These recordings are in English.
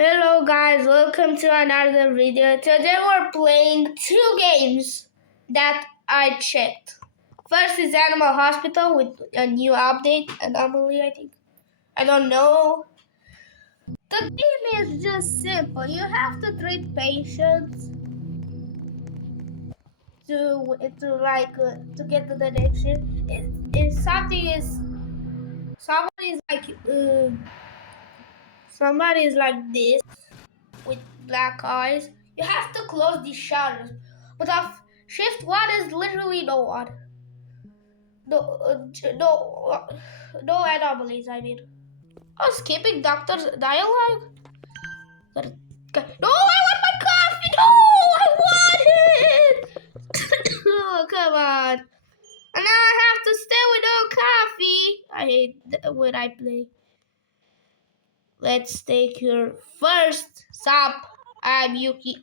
Hello guys, welcome to another video. Today we're playing two games that I checked. First is Animal Hospital with a new update, anomaly I think. I don't know. The game is just simple. You have to treat patients to get to the next shift. If somebody's somebody's like this with black eyes, you have to close the shutters. But of shift one is literally no one. No, no anomalies. I mean, oh, skipping doctor's dialogue. No, I want my coffee. No, I want it. Oh, come on. And now I have to stay with no coffee. I hate when I play. Let's take your first stop. I'm Yuki.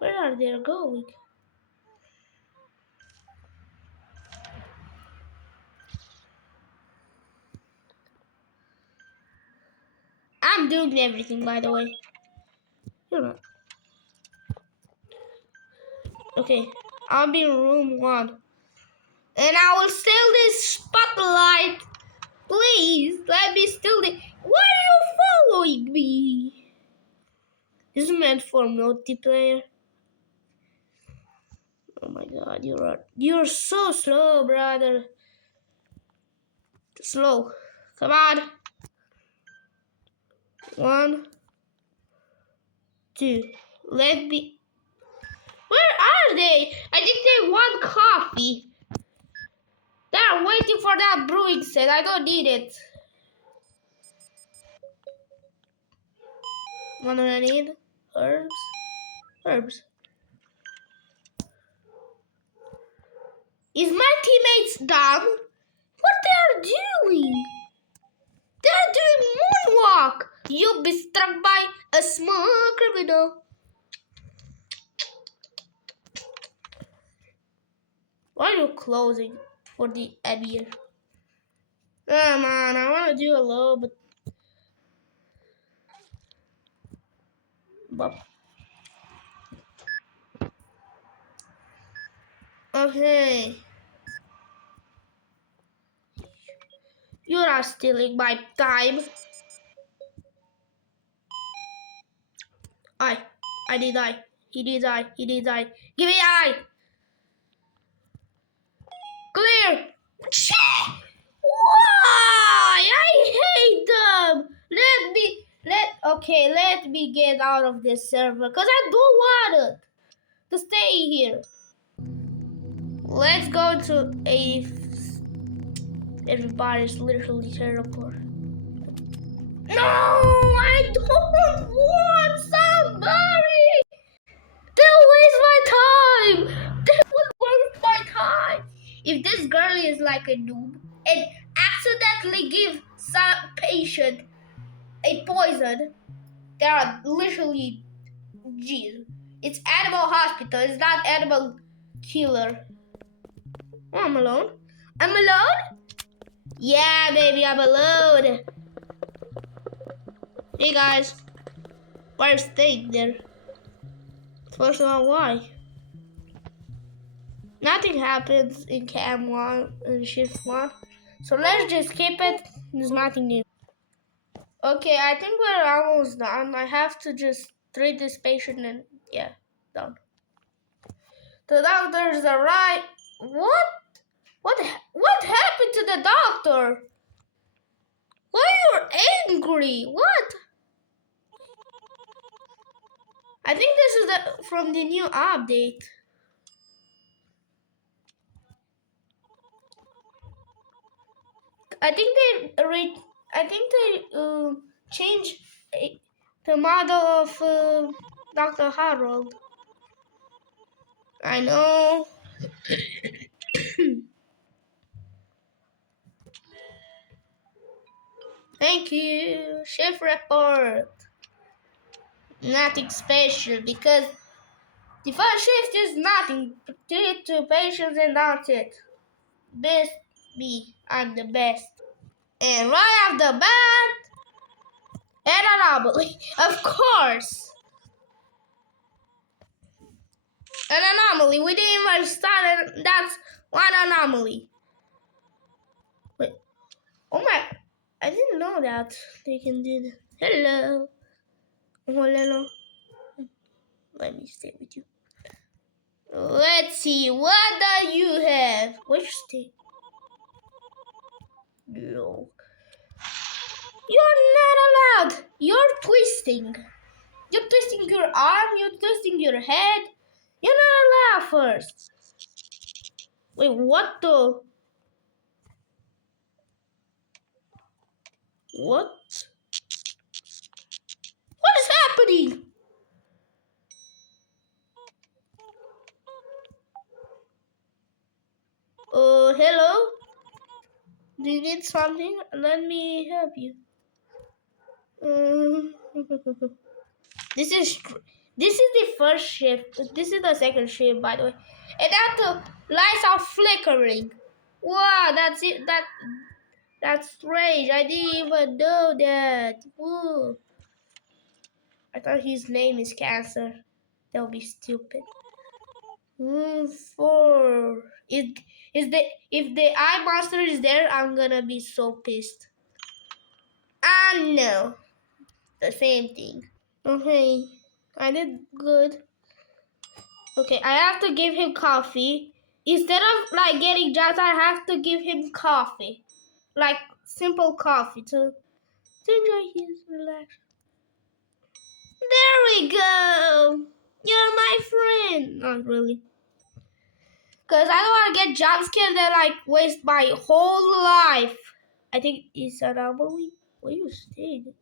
Where are they going? I'm doing everything, by the way. You're not. Okay, I'll be in room 1. And I will steal this spotlight. Please, let me steal it. Why are you following me? This is meant for multiplayer. Oh my god, you're so slow, brother. Slow. Come on. 1, 2. Let me. Where are they? I think they want coffee. They're waiting for that brewing set. I don't need it. What do I need? Herbs? Herbs. Is my teammates dumb? What they are doing? They're doing moonwalk. You'll be struck by a small criminal. Why are you closing for the Emir? Come on, I want to do a little bit. But okay. You are stealing my time. I did die. He did die. He did die. Give me eye. Clear. Why? I hate them. Let me get out of this server because I don't want it to stay here. Let's go to a. Everybody's literally terrible. No, I don't want somebody. They'll waste my time. They will waste my time. If this girl is like a noob and accidentally give some patient a poison, they are literally jeez. It's animal hospital. It's not animal killer. Oh, I'm alone. I'm alone? Yeah, baby, I'm alone. Hey guys, why are you staying there? First of all, why? Nothing happens in cam 1 and shift 1. So let's just skip it. There's nothing new. Okay, I think we're almost done. I have to just treat this patient and yeah, done. The doctors arrived. What? What happened to the doctor? Why are you angry? What? I think this is from the new update. I think they changed the model of Dr. Harold. I know. Thank you. Shift report. Nothing special because the first shift is nothing. Treat to patients and that's it. Best me. I'm the best. And right off the bat, anomaly. Of course. An anomaly. We didn't even start. That's one anomaly. Wait. Oh my. I didn't know that they can do that. Hello. Oh, hello. Let me stay with you. Let's see. What do you have? Which state? No. You're not allowed. You're twisting. You're twisting your arm. You're twisting your head. You're not allowed first. Wait, what the? What? What is happening? Hello? Do you need something? Let me help you. This is the first shift. This is the second shift, by the way. And that the lights are flickering. Wow, that's it. That's strange. I didn't even know that. Whoa. I thought his name is Cancer. That would be stupid. 4. If the eye monster is there, I'm gonna be so pissed. No, the same thing. Okay, I did good. Okay, I have to give him coffee. Instead of like getting jobs, I have to give him coffee, like simple coffee to enjoy his relax. There we go. You're my friend. Not really. Because I don't want to get jump scared that like waste my whole life. I think it's an anomaly. Where you stayed?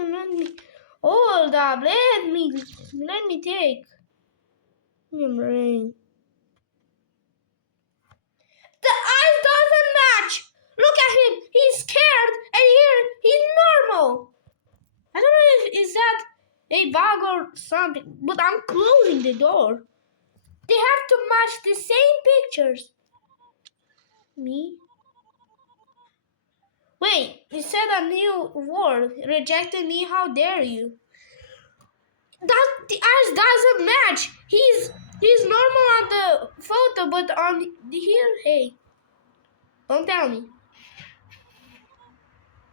Let me hold up. Let me take. Brain. The eyes doesn't match. Look at him. He's scared, and here he's normal. I don't know if is that a bug or something, but I'm closing the door. They have to match the same pictures. Me? Wait, you said a new word. Rejected me? How dare you? That the eyes doesn't match. He's normal on the photo, but on here, hey, don't tell me.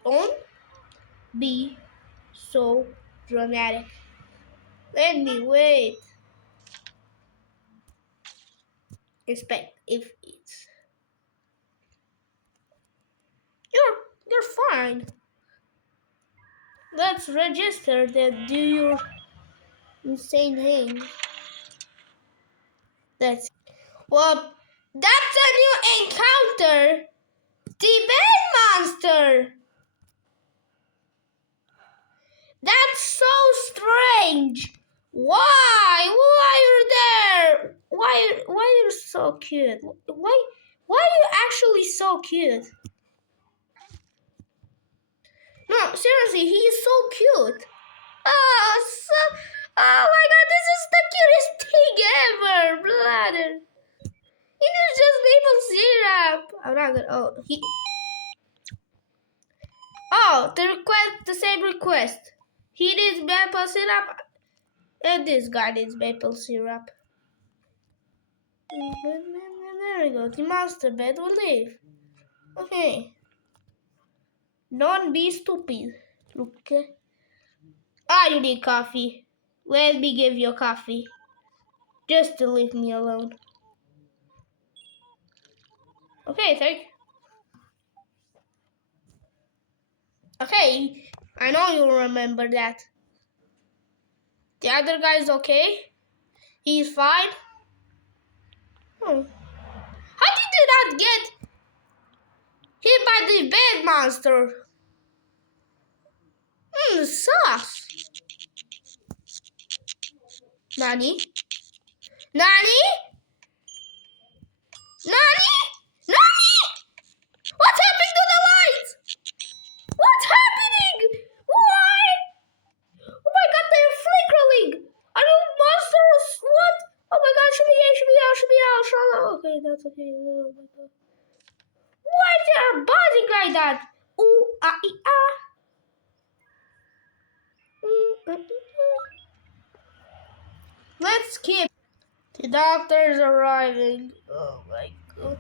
Don't be so dramatic. Let me wait. Expect if it's you're fine. Let's register that do your insane thing. That's a new encounter. The bed monster. That's so strange. Why? Why you're there? Why you're so cute? Why are you actually so cute? No, seriously, he is so cute. Oh my god, this is the cutest thing ever, brother. It is just maple syrup. I'm not gonna. The same request. He needs maple syrup, and this guy needs maple syrup. There we go. The monster bed will leave. Okay. Don't be stupid. Okay. You need coffee. Let me give you coffee. Just to leave me alone. Okay, thank you. Okay, I know you'll remember that. The other guy's okay? He's fine? How did you not get hit by the bed monster? Sus. Nani? Nani? Nani? Nani? What's happening to the lights? What's happening? Why? Oh my god, they're flickering. Are you monsters? What? Oh my god, shoot me out. Okay, that's okay. Oh my god. Why is there buzzing like that? Ooh, ah, ee, ah. Let's skip. The doctor's arriving. Oh my god.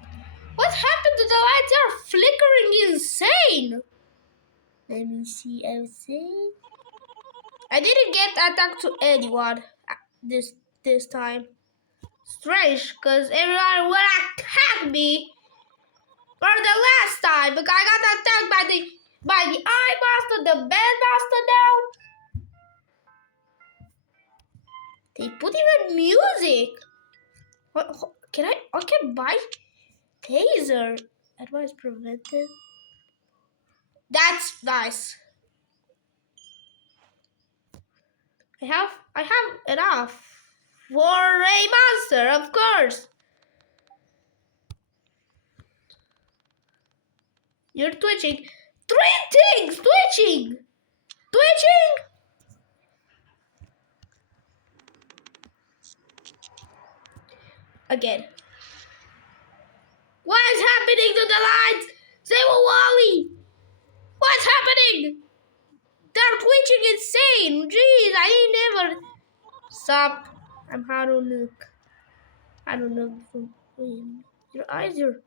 What happened to the lights? They're flickering insane. Let me see everything. I didn't get attacked to anyone this time. Strange, because everyone will attack me for the last time. Because I got attacked by the eye master, the bed master now. They put even music. What can I can buy taser. Advice prevented. That's nice. I have enough for a monster, of course. You're twitching. Three things twitching. Twitching. Again. What is happening to the lights? Say Wally. What's happening? They're twitching insane. Jeez, I ain't never. Stop. I'm Haru I don't know. Your eyes are.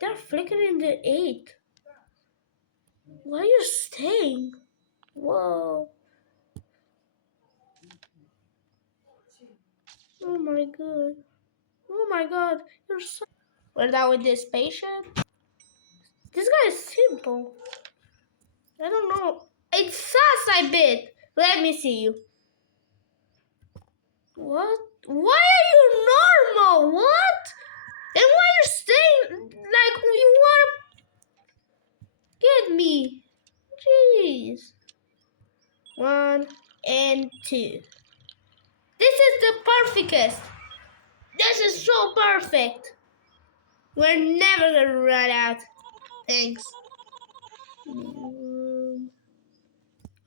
They're flickering in the 8. Why are you staying? Whoa. Oh my god. Oh my god. You're so. We're done with this patient. This guy is simple. I don't know. It's sus a bit. Let me see you. What? Why are you normal? What? And why you staying like you wanna get me? Jeez. 1 and 2. This is the perfectest. This is so perfect. We're never gonna run out. Thanks.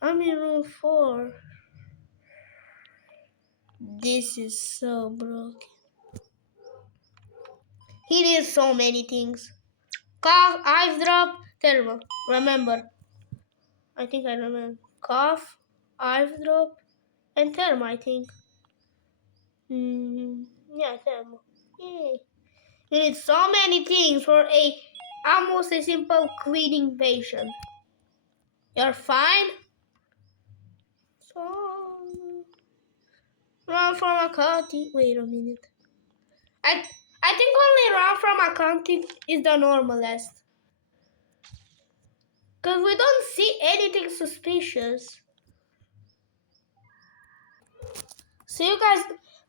I'm in room 4. This is so broken. He needs so many things. Cough, eyes drop, thermal. Remember. I think I remember. Cough, eyes drop, and thermal, I think. Yeah, thermal. Yay. You need so many things for almost a simple cleaning patient. You're fine? So, run from accounting. Wait a minute. I think only run from accounting is the normalest. Because we don't see anything suspicious. So you guys,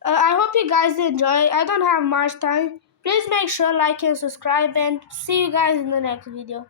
I hope you guys enjoy. I don't have much time. Please make sure like and subscribe and see you guys in the next video.